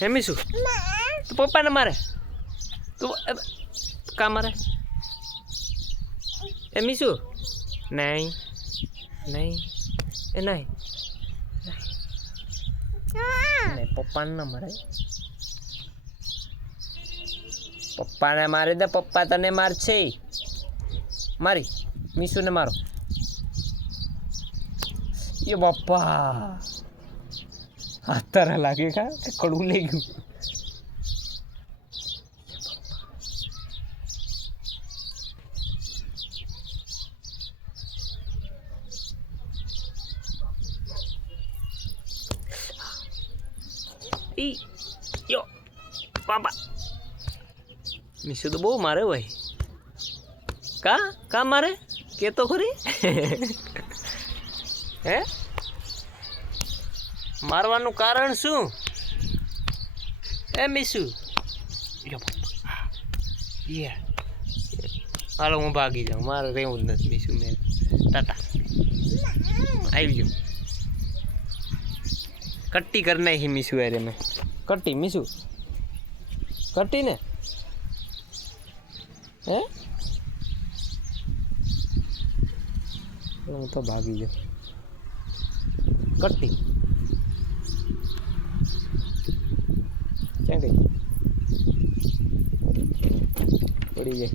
હે મીસુ તું પપ્પાને મારે તું કા મારે એ મીસુ નહીં નહીં એ નહીં પપ્પાને ના મારે પપ્પાને મારી દે પપ્પા તને મારશે મારી મીસુને મારો એ બાપા હાથ તારા લાગે કા કડવું લઈ ગયું યો બાબા મીસુ તો બહુ મારે ભાઈ કા મારે કે તો ખરી હે મારવાનું કારણ શું એ મીસુ હાલો હું ભાગી જાઉં મારે રહેવું જ નથી મીસુ મેં ટાટા આવી ગયો કટ્ટી કરી નાખી મીસુ અરે મેં કટ્ટી મીસુ કટ્ટી ને હે હું તો ભાગી જાઉં કટ્ટી ક્યાં ગઈ પડી જાય